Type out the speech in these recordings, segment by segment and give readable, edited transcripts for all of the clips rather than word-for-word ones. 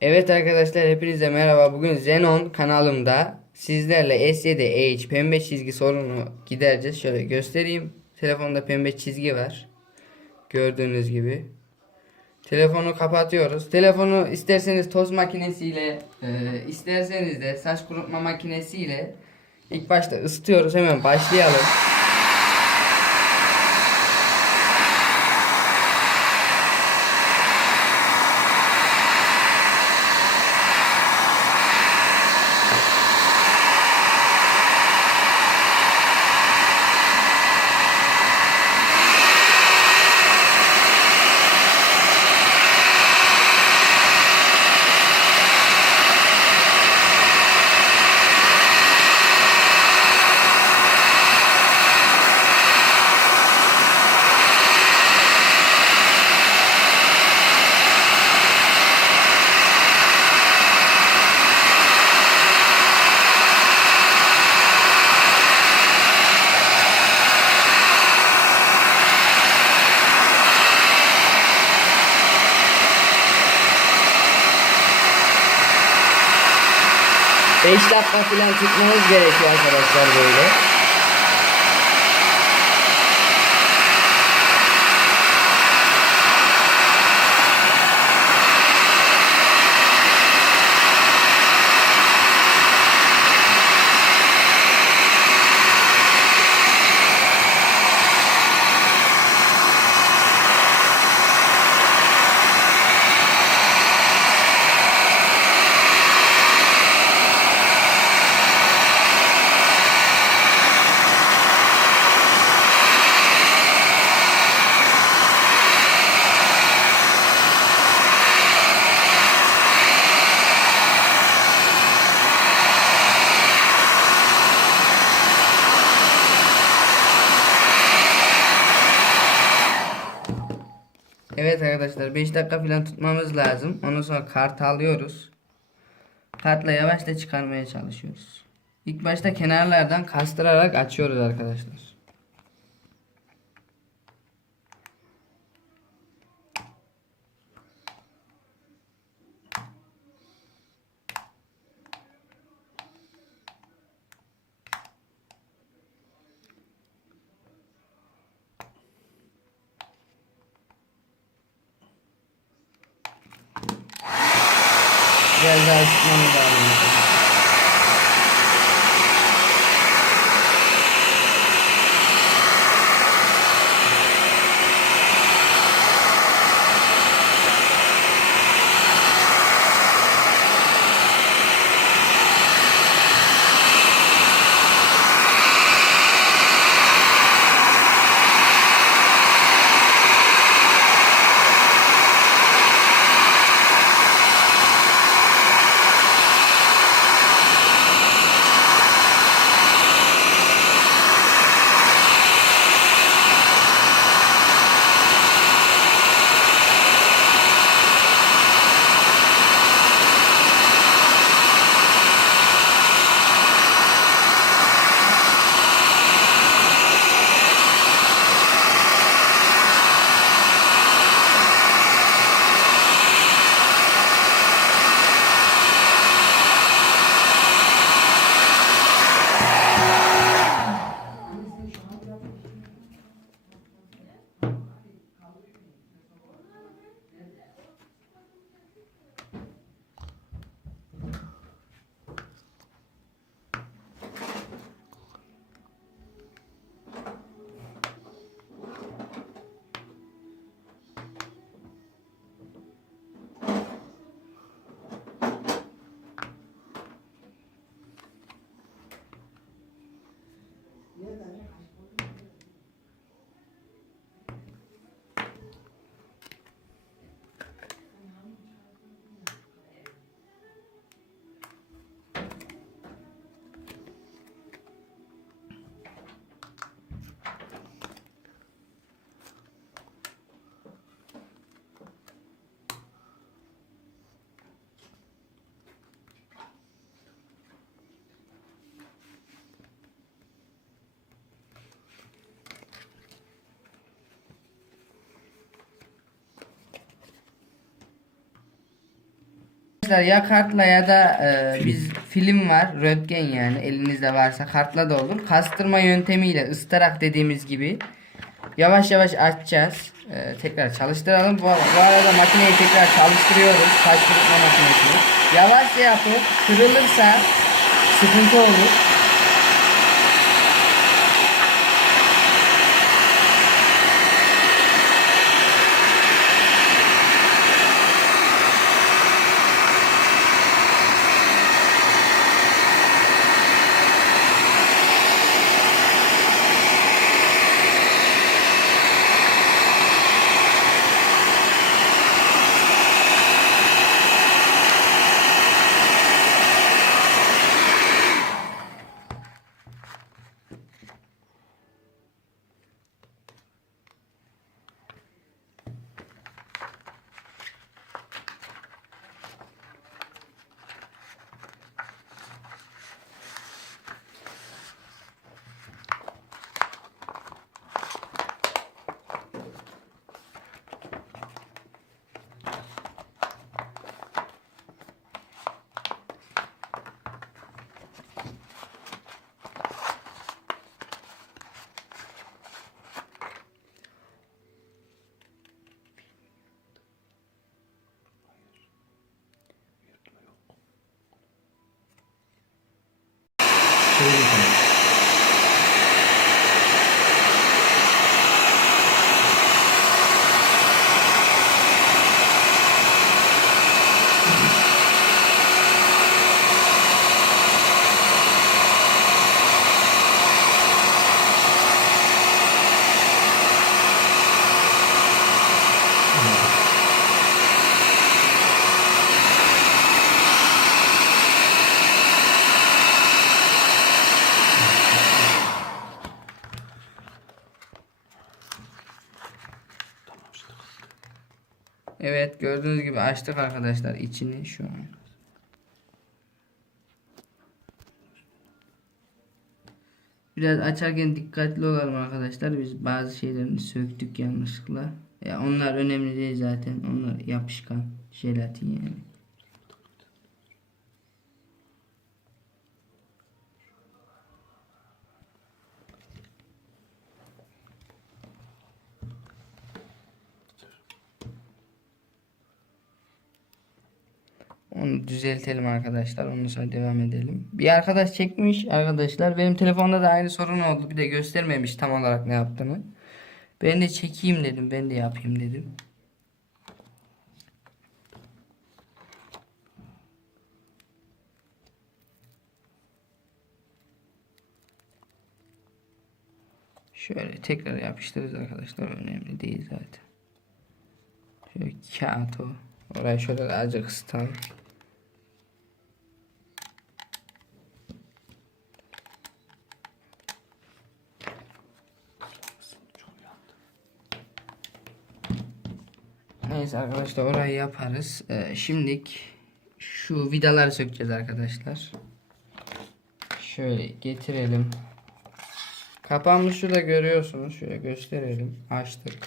Evet arkadaşlar, hepinize merhaba. Bugün Zenon kanalımda sizlerle S7H pembe çizgi sorunu gidereceğiz. Şöyle göstereyim. Telefonda pembe çizgi var. Gördüğünüz gibi. Telefonu kapatıyoruz. Telefonu isterseniz toz makinesiyle, isterseniz de saç kurutma makinesiyle ilk başta ısıtıyoruz. Hemen başlayalım. Beş dakika falan tutmamız gerekiyor arkadaşlar böyle. Evet arkadaşlar, 5 dakika falan tutmamız lazım. Ondan sonra kart alıyoruz. Kartla yavaşça çıkarmaya çalışıyoruz. İlk başta kenarlardan kastırarak açıyoruz arkadaşlar. Biraz daha ısıtmamız lazım. Ya kartla ya da biz film var, röntgen, yani elinizde varsa kartla da olur. Kastırma yöntemiyle ısıtarak dediğimiz gibi yavaş yavaş açacağız. Tekrar çalıştıralım. Bu arada makineyi tekrar çalıştırıyoruz. Saç kurutma makinesini. Yavaş yapıp kırılırsa sıkıntı olur. Evet, gördüğünüz gibi açtık arkadaşlar içini şu an. Biraz açarken dikkatli olalım arkadaşlar. Biz bazı şeylerini söktük yanlışlıkla. Ya onlar önemli değil zaten. Onlar yapışkan jelatin yani. Onu düzeltelim arkadaşlar. Ondan sonra devam edelim. Bir arkadaş çekmiş arkadaşlar. Benim telefonda da aynı sorun oldu. Bir de göstermemiş tam olarak ne yaptığını. Ben de çekeyim dedim. Ben de yapayım dedim. Şöyle tekrar yapıştırırız arkadaşlar. Önemli değil zaten. Şöyle kağıt o. Orayı şöyle azıcık ısıtalım. Neyse arkadaşlar, orayı yaparız. Şimdilik şu vidaları sökeceğiz arkadaşlar. Şöyle getirelim. Kapağımı şurada görüyorsunuz. Şöyle gösterelim. Açtık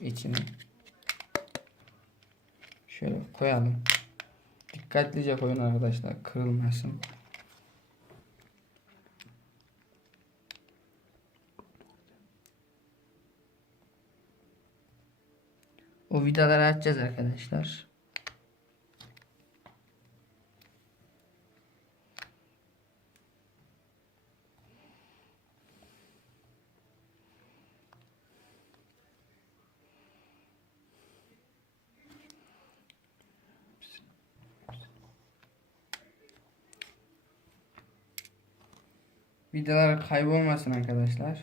içini. Şöyle koyalım. Dikkatlice koyun arkadaşlar, kırılmasın. O vidaları açacağız arkadaşlar. Vidalar kaybolmasın arkadaşlar.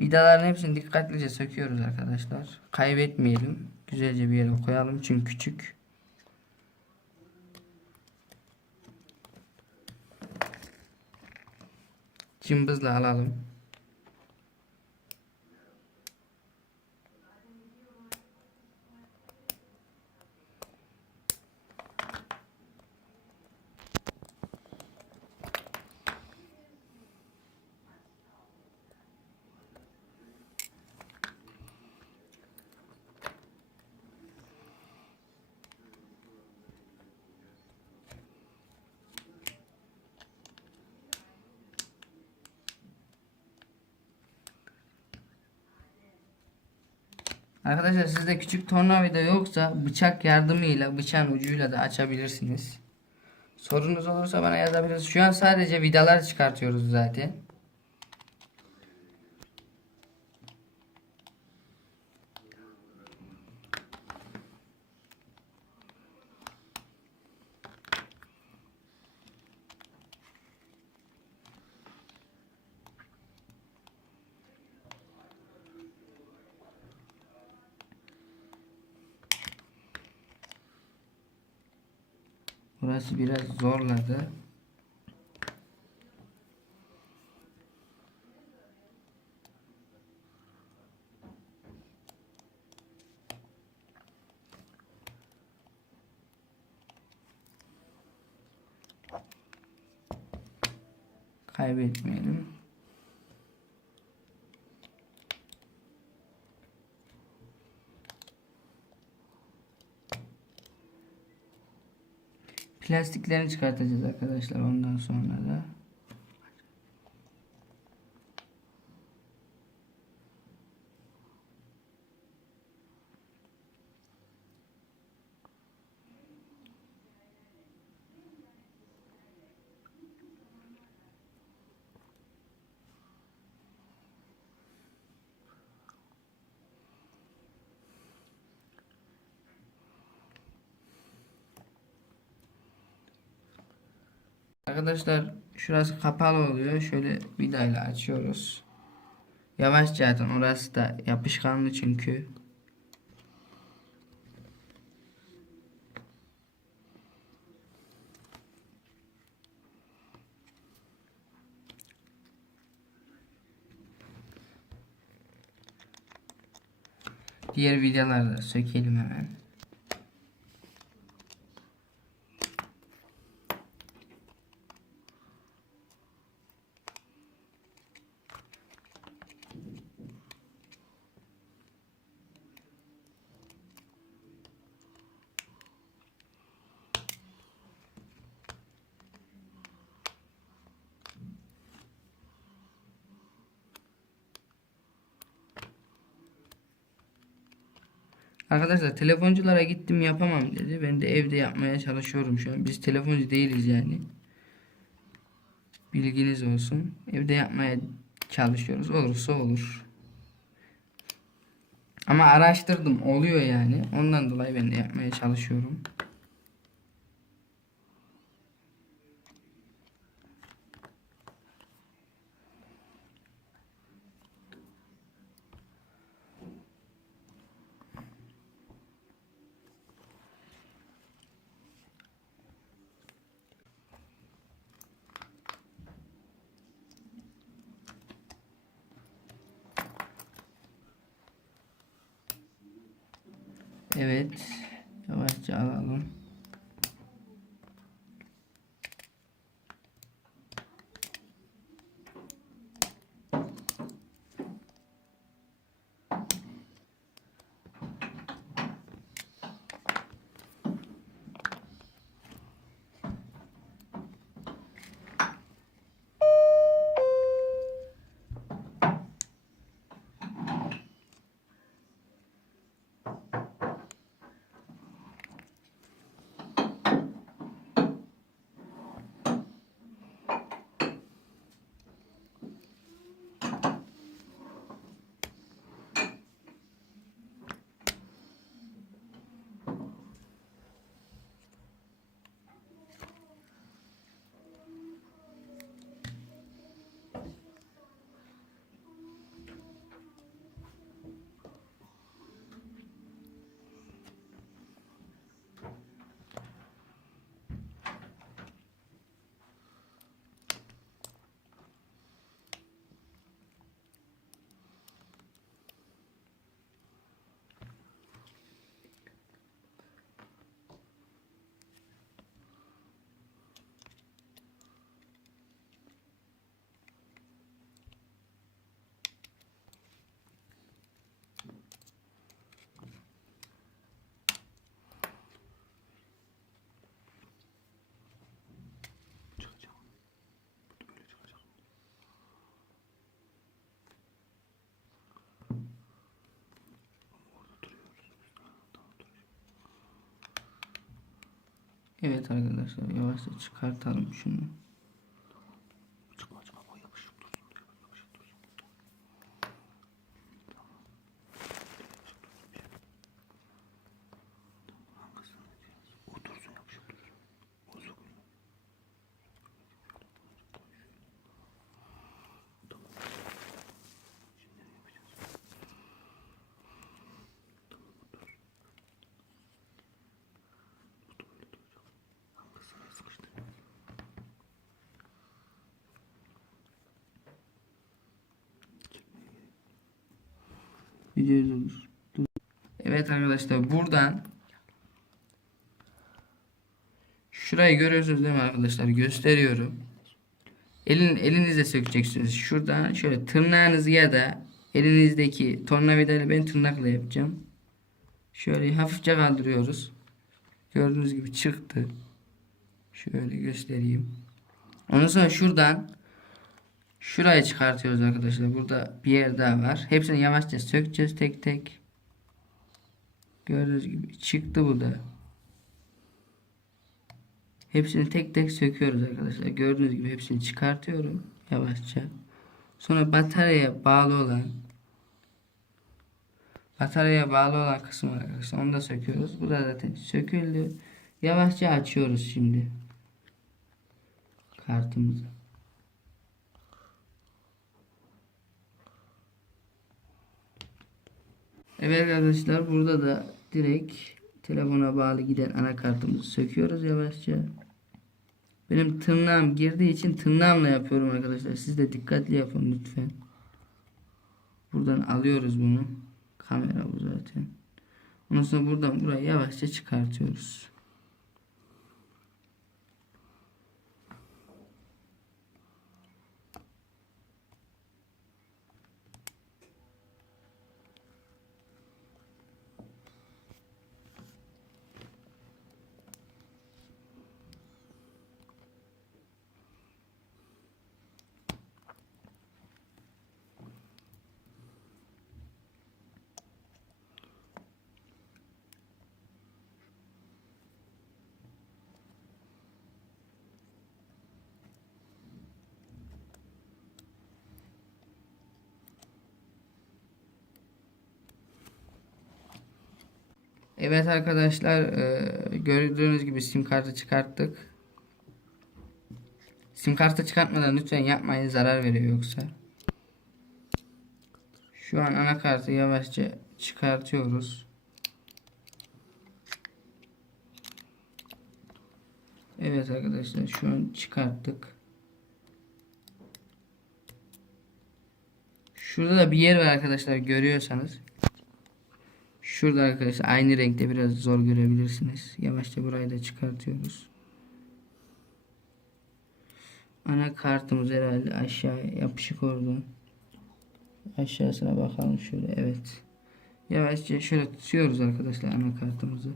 Vidaların hepsini dikkatlice söküyoruz arkadaşlar. Kaybetmeyelim. Güzelce bir yere koyalım çünkü küçük. Cımbızla alalım. Arkadaşlar sizde küçük tornavida yoksa bıçak yardımıyla, bıçağın ucuyla da açabilirsiniz. Sorunuz olursa bana yazabilirsiniz. Şu an sadece vidalar çıkartıyoruz zaten. Burası biraz zorladı. Kaybetmeyelim. Plastiklerini çıkartacağız arkadaşlar ondan sonra da. Arkadaşlar şurası kapalı oluyor. Şöyle vidayla açıyoruz. Yavaşça atın. Orası da yapışkanlı çünkü. Diğer vidaları da sökelim hemen. Arkadaşlar telefonculara gittim yapamam dedi. Ben de evde yapmaya çalışıyorum şu an. Biz telefoncu değiliz yani. Bilginiz olsun. Evde yapmaya çalışıyoruz. Olursa olur. Ama araştırdım. Oluyor yani. Ondan dolayı ben de yapmaya çalışıyorum. Evet. Yavaşça alalım. Evet arkadaşlar, yavaşça çıkartalım şunu. Videoyu dur. Evet arkadaşlar, buradan şurayı görüyorsunuz değil mi arkadaşlar? Gösteriyorum. Elinizle sökeceksiniz. Şuradan şöyle tırnağınızı ya da elinizdeki tornavidayla, ben tırnakla yapacağım. Şöyle hafifçe kaldırıyoruz. Gördüğünüz gibi çıktı. Şöyle göstereyim. Ondan sonra şuradan şurayı çıkartıyoruz arkadaşlar. Burada bir yer daha var. Hepsini yavaşça sökeceğiz tek tek. Gördüğünüz gibi çıktı bu da. Hepsini tek tek söküyoruz arkadaşlar. Gördüğünüz gibi hepsini çıkartıyorum yavaşça. Sonra bataryaya bağlı olan kısmı arkadaşlar, onu da söküyoruz. Bu da zaten söküldü. Yavaşça açıyoruz şimdi kartımızı. Evet arkadaşlar, burada da direkt telefona bağlı giden anakartımızı söküyoruz yavaşça. Benim tırnağım girdiği için tırnağımla yapıyorum arkadaşlar. Siz de dikkatli yapın lütfen. Buradan alıyoruz bunu. Kamera bu zaten. Ondan sonra buradan buraya yavaşça çıkartıyoruz. Evet arkadaşlar, gördüğünüz gibi sim kartı çıkarttık. Sim kartı çıkartmadan lütfen yapmayın, zarar veriyor yoksa. Şu an anakartı yavaşça çıkartıyoruz. Evet arkadaşlar, şu an çıkarttık. Şurada da bir yer var arkadaşlar, görüyorsanız. Şurada arkadaşlar aynı renkte, biraz zor görebilirsiniz. Yavaşça burayı da çıkartıyoruz. Anakartımız herhalde aşağı yapışık oldu. Aşağısına bakalım şöyle, evet. Yavaşça şöyle tutuyoruz arkadaşlar anakartımızı.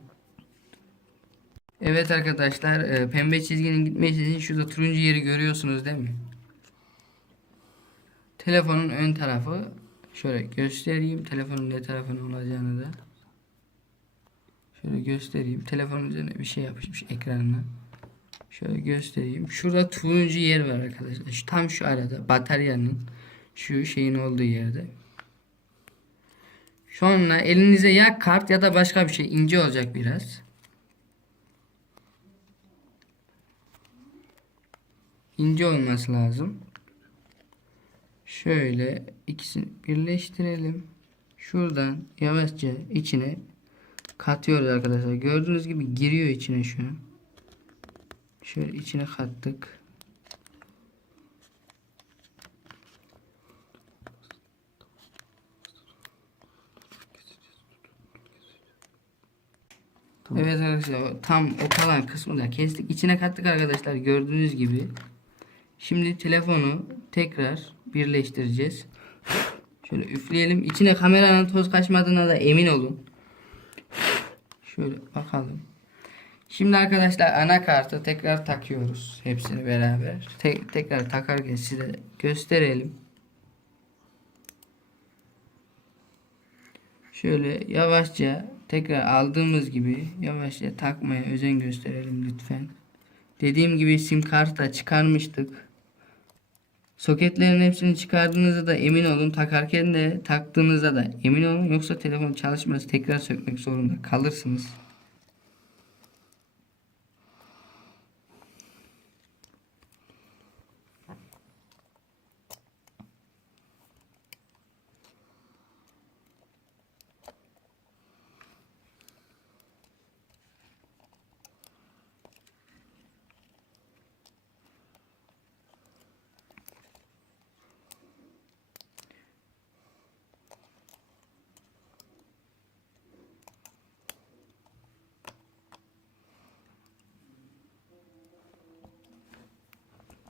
Evet arkadaşlar, pembe çizginin gitmesi için şurada turuncu yeri görüyorsunuz değil mi? Telefonun ön tarafı, şöyle göstereyim telefonun ne tarafının olacağını da. Şöyle göstereyim. Telefonun üzerine bir şey yapışmış ekranına. Şöyle göstereyim. Şurada turuncu yer var arkadaşlar. Tam şu arada bataryanın şu şeyin olduğu yerde. Sonra elinize ya kart ya da başka bir şey, ince olacak biraz. İnce olması lazım. Şöyle ikisini birleştirelim. Şuradan yavaşça içine katıyoruz arkadaşlar. Gördüğünüz gibi giriyor içine şu an. Şöyle içine kattık. Tamam. Evet arkadaşlar, tam o kalan kısmını da kestik. İçine kattık arkadaşlar, gördüğünüz gibi. Şimdi telefonu tekrar birleştireceğiz. Şöyle üfleyelim. İçine kameranın toz kaçmadığına da emin olun. Şöyle bakalım. Şimdi arkadaşlar anakartı tekrar takıyoruz. Hepsini beraber. Tekrar takarken size gösterelim. Şöyle yavaşça tekrar aldığımız gibi yavaşça takmaya özen gösterelim lütfen. Dediğim gibi sim kartı da çıkarmıştık. Soketlerin hepsini çıkardığınızda da emin olun. Takarken de taktığınızda da emin olun. Yoksa telefon çalışmaz. Tekrar sökmek zorunda kalırsınız.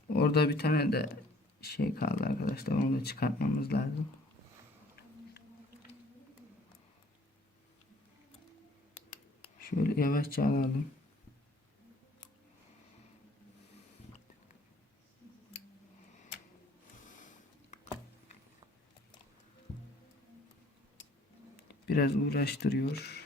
Orada bir tane de şey kaldı arkadaşlar. Onu da çıkartmamız lazım. Şöyle yavaşça alalım. Biraz uğraştırıyor.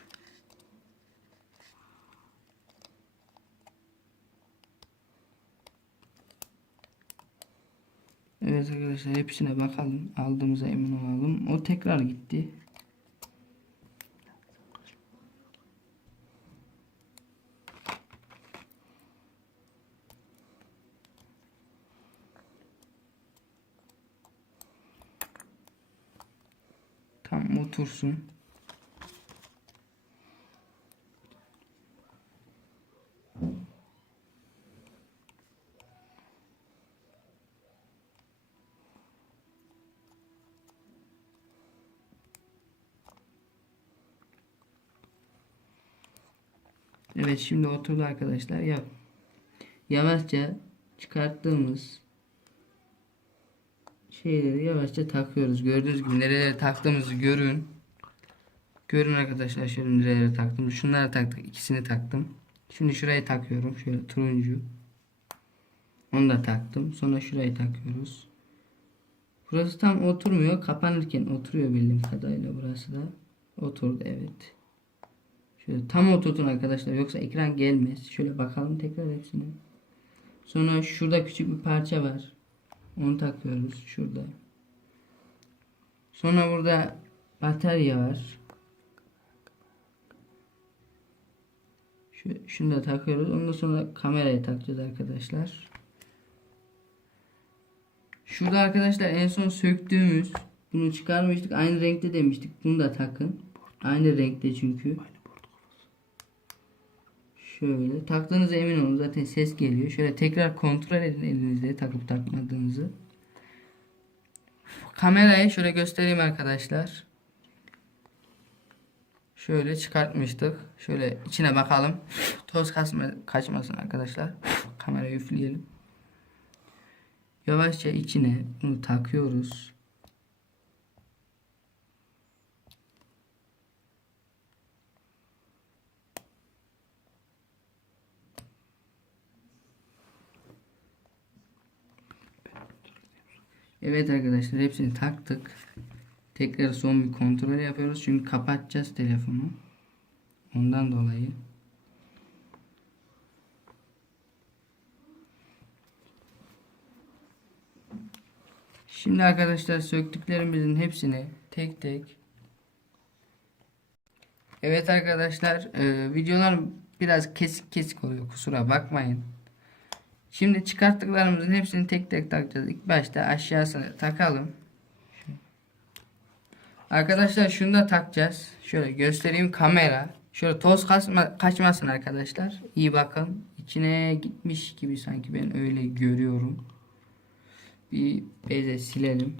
Evet arkadaşlar, hepsine bakalım. Aldığımıza emin olalım. O tekrar gitti. Tam otursun. Evet, şimdi oturdu arkadaşlar. Yavaşça çıkarttığımız şeyleri yavaşça takıyoruz. Gördüğünüz gibi nerelere taktığımızı görün. Görün arkadaşlar, şöyle nerelere taktım. Şunları taktık. İkisini taktım. Şimdi şurayı takıyorum. Şöyle turuncu. Onu da taktım. Sonra şurayı takıyoruz. Burası tam oturmuyor. Kapanırken oturuyor bildiğim kadarıyla burası da. Oturdu, evet. Şöyle tam oturtun arkadaşlar. Yoksa ekran gelmez. Şöyle bakalım tekrar hepsine. Sonra şurada küçük bir parça var. Onu takıyoruz. Şurada. Sonra burada batarya var. Şunu da takıyoruz. Ondan sonra kamerayı takacağız arkadaşlar. Şurada arkadaşlar en son söktüğümüz, bunu çıkarmıştık. Aynı renkte demiştik. Bunu da takın. Aynı renkte çünkü. Şöyle taktığınıza emin olun. Zaten ses geliyor. Şöyle tekrar kontrol edin elinizde takıp takmadığınızı. Kamerayı şöyle göstereyim arkadaşlar. Şöyle çıkartmıştık. Şöyle içine bakalım. Toz kaçmasın arkadaşlar. Kamerayı üfleyelim. Yavaşça içine bunu takıyoruz. Evet arkadaşlar, hepsini taktık. Tekrar son bir kontrol yapıyoruz. Çünkü kapatacağız telefonu. Ondan dolayı. Şimdi arkadaşlar söktüklerimizin hepsini tek tek. Evet arkadaşlar, videolar biraz kesik kesik oluyor, kusura bakmayın. Şimdi çıkarttıklarımızın hepsini tek tek takacağız. İlk başta aşağısını takalım. Arkadaşlar şunu da takacağız. Şöyle göstereyim, kamera. Şöyle toz kaçmasın arkadaşlar. İyi bakın. İçine gitmiş gibi sanki, ben öyle görüyorum. Bir bezle silelim.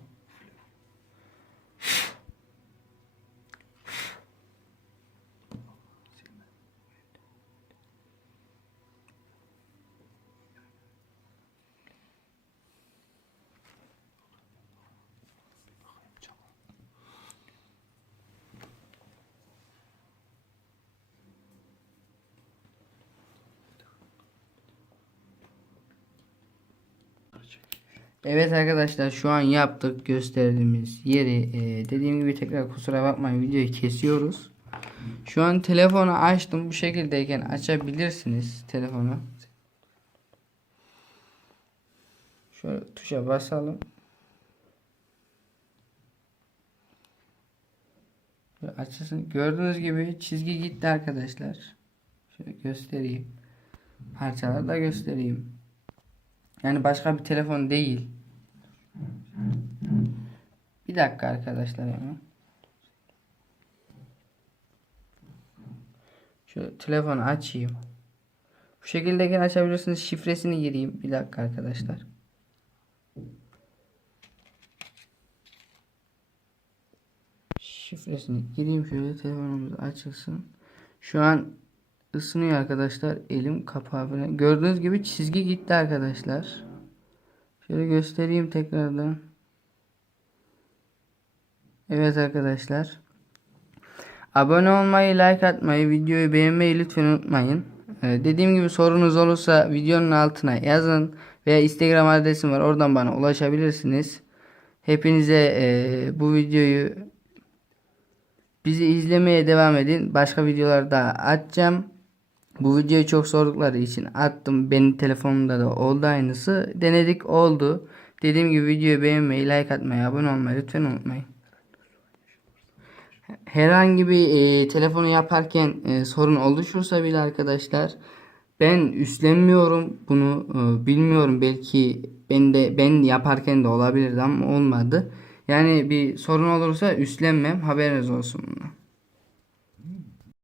Evet arkadaşlar, şu an yaptık gösterdiğimiz yeri. Dediğim gibi tekrar kusura bakmayın, videoyu kesiyoruz. Şu an telefonu açtım. Bu şekildeyken açabilirsiniz telefonu. Şöyle tuşa basalım. Şöyle açılsın. Gördüğünüz gibi çizgi gitti arkadaşlar. Şöyle göstereyim. Parçaları da göstereyim. Yani başka bir telefon değil. Bir dakika arkadaşlar hemen. Şu telefonu açayım. Bu şekildeyken açabilirsiniz. Şifresini gireyim. Bir dakika arkadaşlar. Şifresini gireyim, şöyle telefonumuz açılsın. Şu an ısınıyor arkadaşlar. Elim kapağı falan. Gördüğünüz gibi çizgi gitti arkadaşlar. Şöyle göstereyim tekrardan. Evet arkadaşlar. Abone olmayı, like atmayı, videoyu beğenmeyi lütfen unutmayın. Dediğim gibi sorunuz olursa videonun altına yazın veya Instagram adresim var, oradan bana ulaşabilirsiniz. Hepinize bu videoyu bizi izlemeye devam edin. Başka videolar daha atacağım. Bu videoyu çok sordukları için attım. Benim telefonumda da oldu aynısı. Denedik, oldu. Dediğim gibi videoyu beğenmeyi, like atmayı, abone olmayı lütfen unutmayın. Herhangi bir telefonu yaparken sorun oluşursa bile arkadaşlar, ben üstlenmiyorum bunu. Bilmiyorum, belki ben yaparken de olabilirdi ama olmadı. Yani bir sorun olursa üstlenmem, haberiniz olsun.